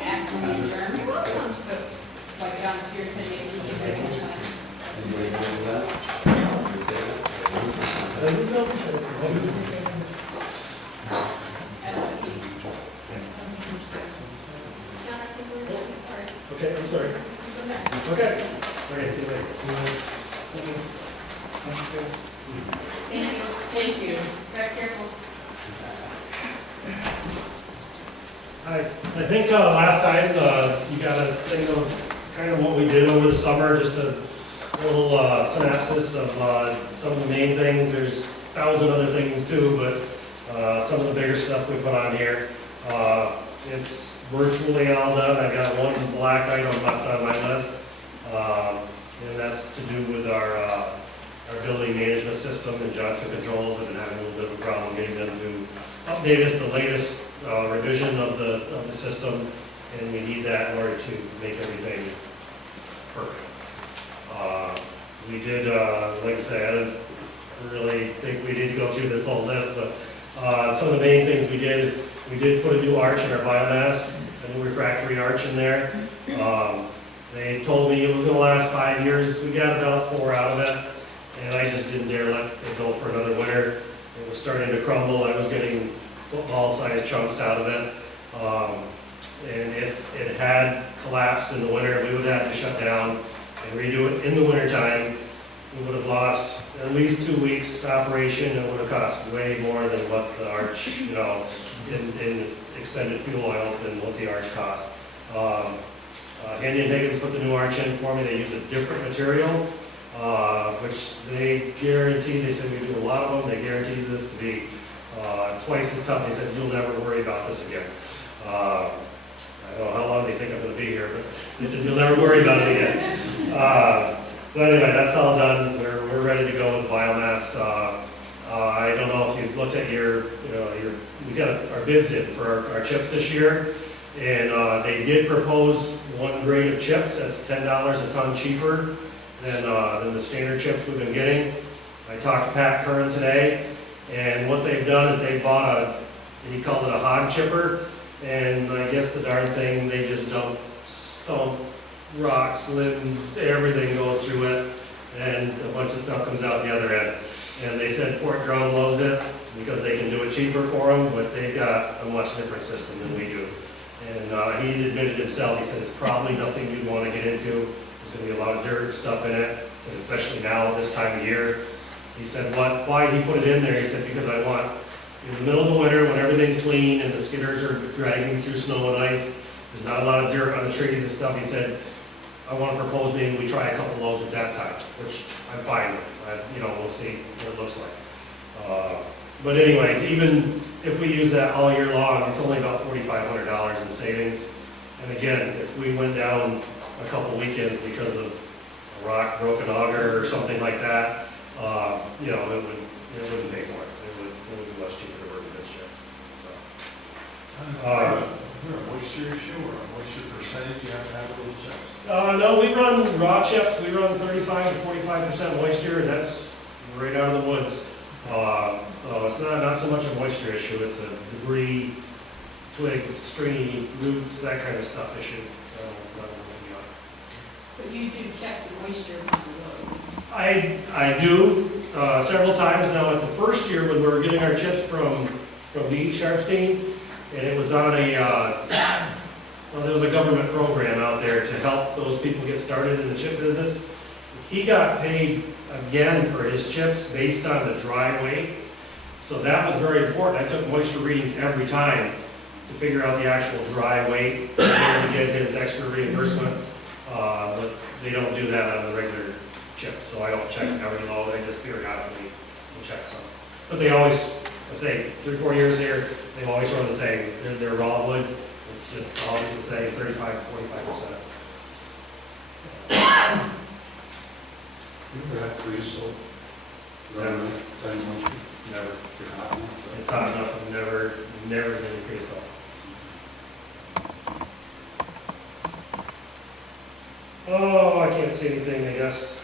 after we adjourn. You're welcome. Like John Stewart said, maybe we see you next time. Anybody agree with that? I don't know if you- John, I think we're good. Sorry. Okay, I'm sorry. Go next. Okay. Okay, see you later. See you later. Thanks, guys. Thank you. Thank you. Very careful. I think last time you got to think of kind of what we did over the summer, just a little synopsis of some of the main things. There's 1,000 other things too, but some of the bigger stuff we put on here. It's virtually all done. I got one black item left on my list, and that's to do with our building management system and Johnson Controls. I've been having a little bit of a problem getting them to update us the latest revision of the system, and we need that in order to make everything perfect. We did, like I said, I didn't really think we need to go through this whole list, but some of the main things we did is we did put a new arch in our biomass, a new refractory arch in there. They told me it was going to last 5 years. We got about 4 out of it, and I just didn't dare let it go for another winter. It was starting to crumble. I was getting football-sized chunks out of it. And if it had collapsed in the winter, we would have to shut down and redo it in the wintertime. We would have lost at least 2 weeks operation. It would have cost way more than what the arch, in expended fuel oil than what the arch cost. Handy and Higgins put the new arch in for me. They used a different material, which they guaranteed, they said we do a lot of them, they guaranteed this to be twice as tough. They said, you'll never worry about this again. I don't know how long they think I'm going to be here, but they said, you'll never worry about it again. So anyway, that's all done. We're ready to go with biomass. I don't know if you've looked at we got our bids in for our chips this year, and they did propose one grade of chips that's $10 a ton cheaper than the standard chips we've been getting. I talked to Pat Curran today, and what they've done is they bought he called it a hog chipper, and I guess the darn thing, they just dump stump, rocks, limbs, everything goes through it, and a bunch of stuff comes out the other end. And they said Fort Drum loves it because they can do it cheaper for them, but they've got a much different system than we do. And he admitted himself, he said it's probably nothing you'd want to get into. There's going to be a lot of dirt and stuff in it, so especially now, this time of year. He said why he put it in there, he said because I want, in the middle of the winter when everything's clean and the skidders are dragging through snow and ice, there's not a lot of dirt on the trees and stuff, he said, I want to propose maybe we try a couple loads at that time, which I'm fine with. We'll see what it looks like. But anyway, even if we use that all year long, it's only about $4,500 in savings. And again, if we went down a couple weekends because of a rock, broken auger, or something like that, it wouldn't pay for it. It would be much cheaper to work with this chips. Is there a moisture issue or a moisture percentage you have to have with those chips? No, we run raw chips. We run 35 to 45% moisture, and that's right out of the woods. So it's not so much a moisture issue. It's a debris, twigs, stringy roots, that kind of stuff issue. But you do check the moisture on the roads. I do several times now. At the first year when we were getting our chips from D. Sharpstein, and it was on there was a government program out there to help those people get started in the chip business. He got paid again for his chips based on the dry weight. So that was very important. I took moisture readings every time to figure out the actual dry weight to get his extra reimbursement. But they don't do that on the regular chips, so I don't check every load. I just periodically will check some. But they always, I say, 3 or 4 years here, they've always run the same. They're raw wood. It's just always the same, 35 to 45%. You ever have creosote? Never. Never. It's hot enough. I've never been increased so. Oh, I can't see anything, I guess.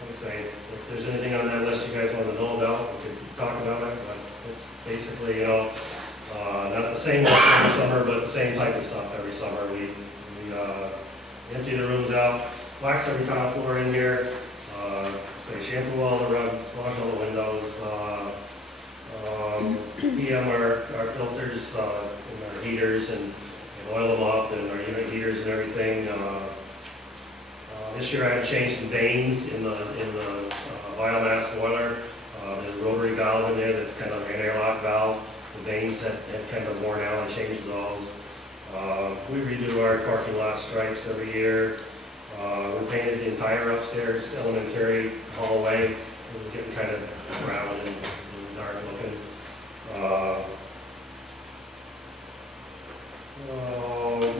Like I say, if there's anything on that list you guys want to know about, we could talk about it, but it's basically, Not the same one every summer, but the same type of stuff every summer. We empty the rooms out, wax every tile floor in here, say shampoo all the rugs, wash all the windows, PM our filters and our heaters and oil them up, and our unit heaters and everything. This year I had to change some vanes in the biomass boiler. There's a rotary valve in there that's kind of an airlock valve. The vanes had kind of worn out. I changed those. We redo our parking lot stripes every year. We painted the entire upstairs elementary hallway. It was getting kind of brown and dark looking.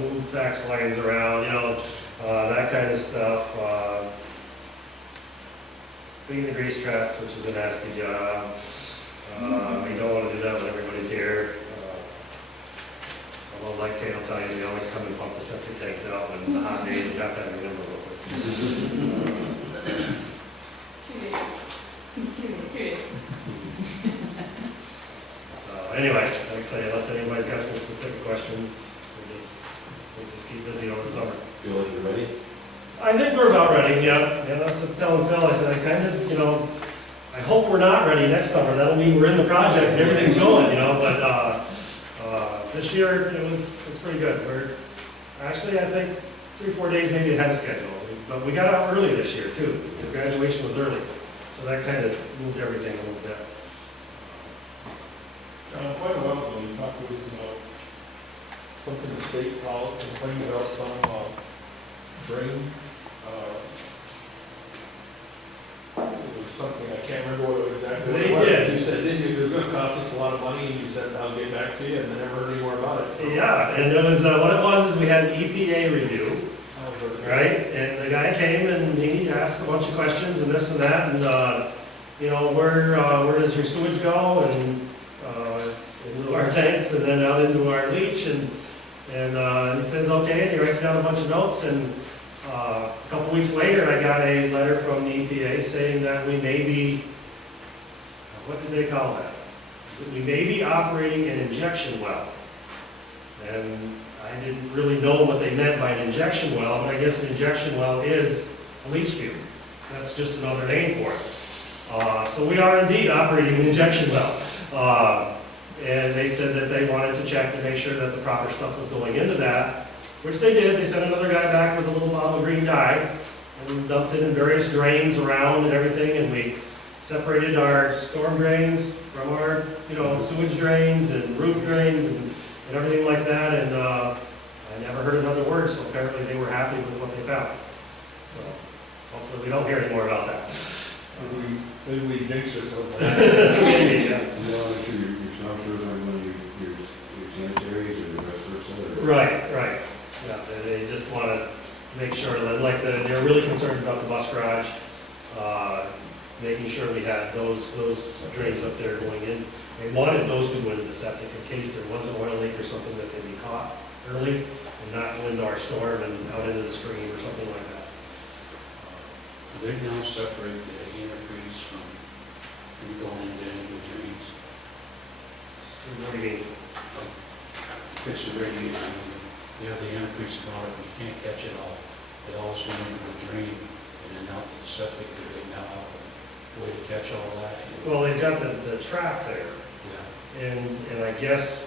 Move fax lines around, that kind of stuff. Clean the grease traps, which is a nasty job. You don't want to do that when everybody's here. Although, like Kate will tell you, we always come and pump the septic tanks out when the hot day, you have to have a number real quick. 2 days. Anyway, like I say, unless anybody's got some specific questions, we'll just keep busy over the summer. Feel like you're ready? I think we're about ready, yeah. Yeah, that's what telling Phil, I said, I kind of, I hope we're not ready next summer. That'll mean we're in the project and everything's going, but this year, it's pretty good. We're actually, I think, 3 or 4 days maybe ahead of schedule. But we got out early this year, too. The graduation was early, so that kind of moved everything a little bit. Quite a while ago, you talked to us about something the state called, complained about some drain. It was something, I can't remember what it was exactly. They was. did. You said, didn't you, it was gonna cost us a lot of money, and you said, I'll get back to you, and then never heard any more about it. So- Yeah, and it was, what it was is we had an EPA review, right? And the guy came and he asked a bunch of questions and this and that, and, where does your sewage go? And, into our tanks and then out into our leach, and he says, okay, and he writes down a bunch of notes, and a couple weeks later, I got a letter from the EPA saying that we may be, what did they call that? We may be operating an injection well. And I didn't really know what they meant by an injection well, but I guess an injection well is a leach field. That's just another name for it. So we are indeed operating an injection well. And they said that they wanted to check to make sure that the proper stuff was going into that, which they did. They sent another guy back with a little bottle of green dye and dumped it in various drains around and everything, and we separated our storm drains from our, sewage drains and roof drains and everything like that, and I never heard another word, so apparently they were happy with what they found. So hopefully we don't hear any more about that. Maybe we jinxed ourselves. Maybe, yeah. You know, make sure your snowshoes are going to your sanitaries or the rest of the. Right. Yeah, they just want to make sure that, they're really concerned about the bus garage, making sure we had those drains up there going in. They wanted those to go into the septic in case there was an oil leak or something that could be caught early and not go into our storm and out into the stream or something like that. They now separate the antifreeze from going into any of the drains. What do you mean? Fix the radiation. You have the antifreeze product, you can't catch it all. It all went into the drain and then out to the septic, they now have a way to catch all that. Well, they've got the trap there, Yeah. and I guess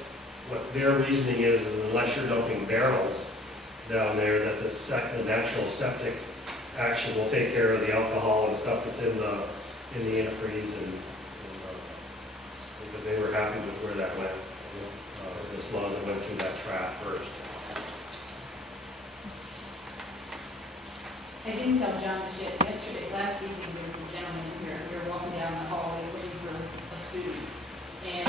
what their reasoning is unless you're dumping barrels down there, that the natural septic action will take care of the alcohol and stuff that's in the antifreeze, and because they were happy with where that went. The sludge that went through that trap first. I didn't tell John this yet. Last evening, there was a gentleman here, we were walking down the hallways looking for a student. And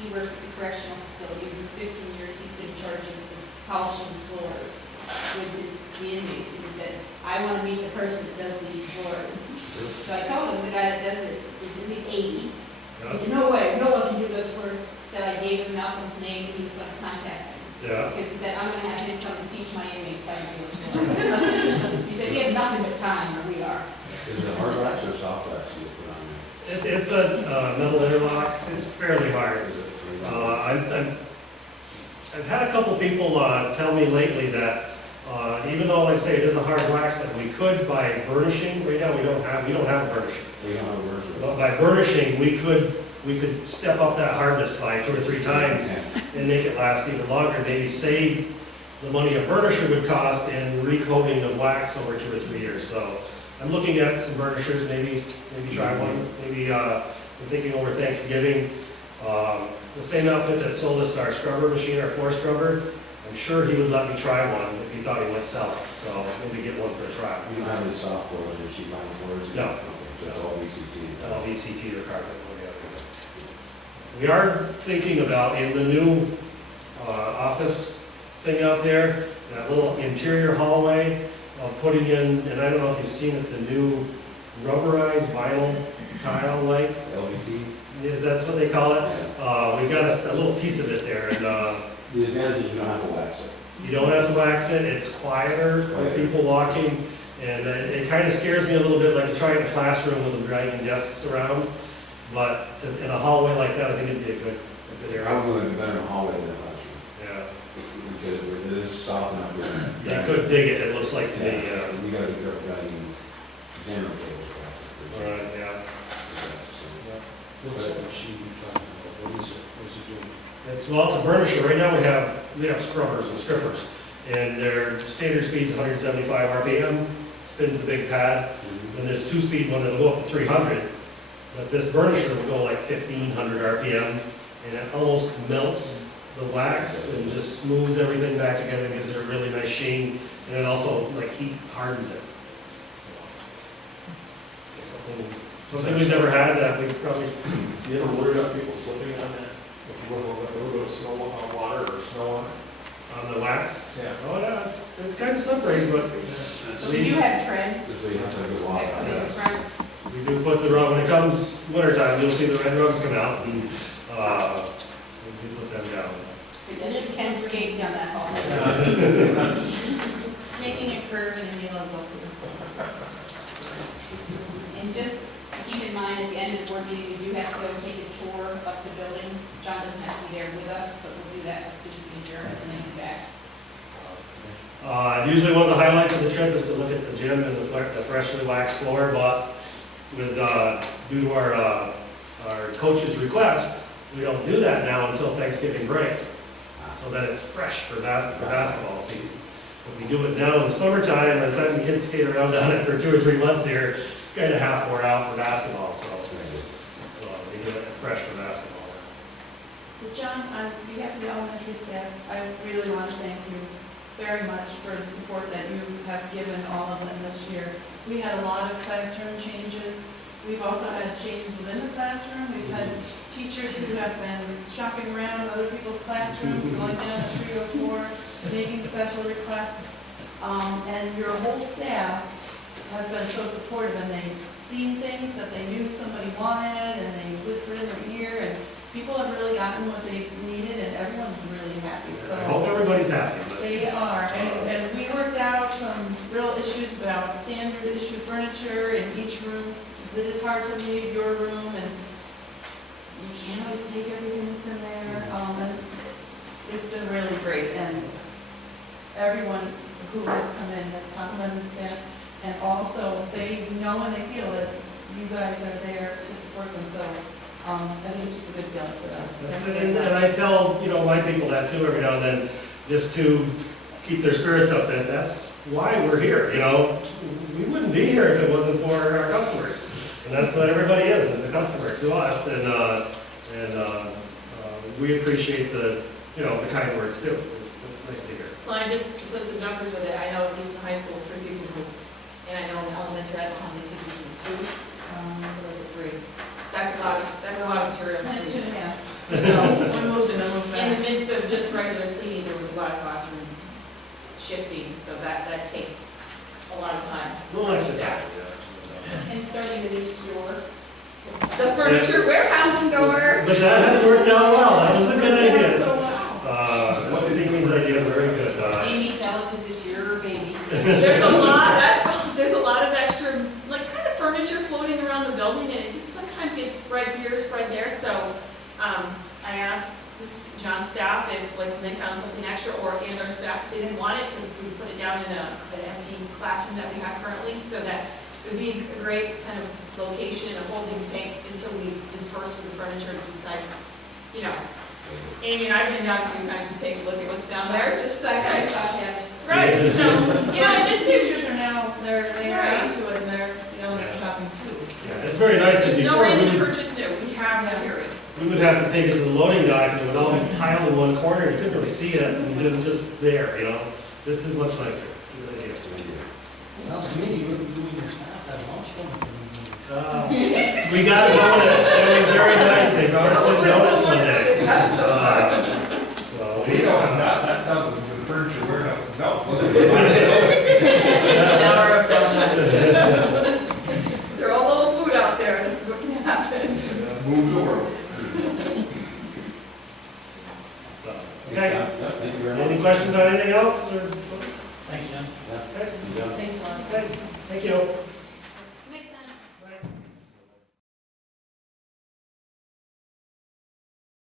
he works at the correctional facility, for 15 years, he's been in charge of the polishing floors with the inmates. He said, I want to meet the person that does these floors. So I told him the guy that does it is at least 80. He said, no way, no one can do those floors. So I gave him Malcolm's name, and he was going to contact him. Yeah. Because he said, I'm going to have him come and teach my inmates how to do it. He said, we have nothing but time, or we are. Is it hard wax or soft wax you put on It's a metal interlock. It's fairly hard. there? I'm I've had a couple people tell me lately that even though, like I say, it is a hard wax, that we could by burnishing, right now we don't have a burnishing. We don't have a version. But by burnishing, we could step up that hardness by 2 or 3 times and make it last even longer, maybe save the money a burnisher would cost in recoating the wax over 2 or 3 years. So I'm looking at some burnishers, maybe try one, maybe I'm thinking over Thanksgiving. The same outfit that sold us our scrubber machine, our floor scrubber, I'm sure he would let me try one if he thought he might sell it. So maybe get one for a try. You don't have any soft floors or sheet vinyl floors? No. Okay, just all VCT? All VCT or carpet. We are thinking about, in the new office thing out there, that little interior hallway, of putting in, and I don't know if you've seen it, the new rubberized vinyl tile like, LVT? is that what they call it? We've got a little piece of it there, and The advantage is you don't have to wax it. you don't have to wax it, it's quieter for people walking, and it kind of scares me a little bit, like to try in a classroom with them dragging desks around, but in a hallway like that, I think it'd be a good area. Probably would be better in a hallway than a classroom. Yeah, Because it is soft enough. you could dig it, it looks like to me, yeah. You gotta be careful dragging general cables. All right, yeah. What's that machine you're talking about? What is it? What's it doing? It's a burnisher. Right now we have scrubbers and strippers, and their standard speed's 175 RPM, spins the big pad. And there's a 2-speed one that'll go up to 300, but this burnisher will go like 1500 RPM, and it almost melts the wax and just smooths everything back together and gives it a really nice sheen, and it also like heat hardens it. Something we've never had that we probably, You ever worry about people slipping on that? If you want a little bit of snow on water or snow on it? on the wax. Yeah. Oh yeah, it's kind of slippery, but We do have trends Just so you don't have to go that walk put on in it. fronts. we do put the rug, when it comes wintertime, you'll see the red rugs come out, and, we do put them down. Pedestrians can skate down that hallway. Making it curve and in yellow is also And just keep in mind, at the end of the board meeting, we do have to go take a tour of the building. John doesn't have to be there with us, but we'll do that as soon as we adjourn and then be back. Usually one of the highlights of the trip is to look at the gym and the freshly waxed floor, but with, due to our coach's request, we don't do that now until Thanksgiving break, so that it's fresh for basketball season. If we do it now in the summertime, by the time the kids skate around on it for 2 or 3 months here, it's kind of half wore out for basketball, so we do it fresh for basketball. Well, John, on behalf of the elementary staff, I really want to thank you very much for the support that you have given all of them this year. We had a lot of classroom changes. We've also had changes within the classroom. We've had teachers who have been shopping around other people's classrooms, going down to 3 or 4, making special requests. And your whole staff has been so supportive, and they've seen things that they knew somebody wanted, and they whispered in their ear, and people have really gotten what they needed, and everyone's really happy. So I hope everybody's happy. they are, and we worked out some real issues about standard issue furniture in each room. It is hard to leave your room, and you can't always take everything that's in there. And it's been really great, and everyone who has come in has complimented the staff, and also they know and they feel that you guys are there to support them. So I think it's just a good feeling for them. So thank you very much. And I tell, my people that too every now and then, just to keep their spirits up, that that's why we're here, We wouldn't be here if it wasn't for our customers. And that's what everybody is the customer to us, and we appreciate the kind words too. It's nice to hear. Well, I just to put some numbers with it, I know at least in high school, 3 people who, and I know in elementary, I don't know how many teachers in 2, or was it 3? That's a lot of materials. 2.5. So, One moved and then moved in the back. midst of just regular fees, there was a lot of classroom shifting, so that takes a lot of time. A little extra Staff. time, yeah. And starting a new store. The furniture warehouse store. But that has worked out well, that was a good Yeah, idea. so wow. Ziggy's idea, very good. Amy, tell it because it's your baby. There's a lot of extra, like, kind of furniture floating around the building, and it just sometimes gets spread here, spread there, so, I asked this John's staff, if like when they found something extra, or and our staff, if they didn't want it, to we put it down in an empty classroom that we have currently, so that it would be a great kind of location, a holding tank until we disperse with the furniture to decide, you know. Amy and I've been down a few times to take a look at what's down there, just That's that how kind file cabinets. right, so, you know, just to, Teachers are now, they are Right. into it, and they're shopping too. Yeah, it's very nice, because there's no before, reason to we would, purchase new, we have materials. we would have to take it to the loading dock, and it would all be piled in one corner, you couldn't really see it, and it was just there, you know? This is much nicer. Good idea. Sounds to me you would be doing your staff at lunch. We got donuts, it was very nice, they brought us in donuts one day. So, You know, that sounds like the furniture warehouse, no. An hour of donuts. They're all little food out there, this is what can happen. Move the world. so, Yeah, okay, yeah, thank you very much. any questions on anything else, or? Thanks, Jen. Yeah, Okay, you got it. Thanks, Lon. okay, thank you.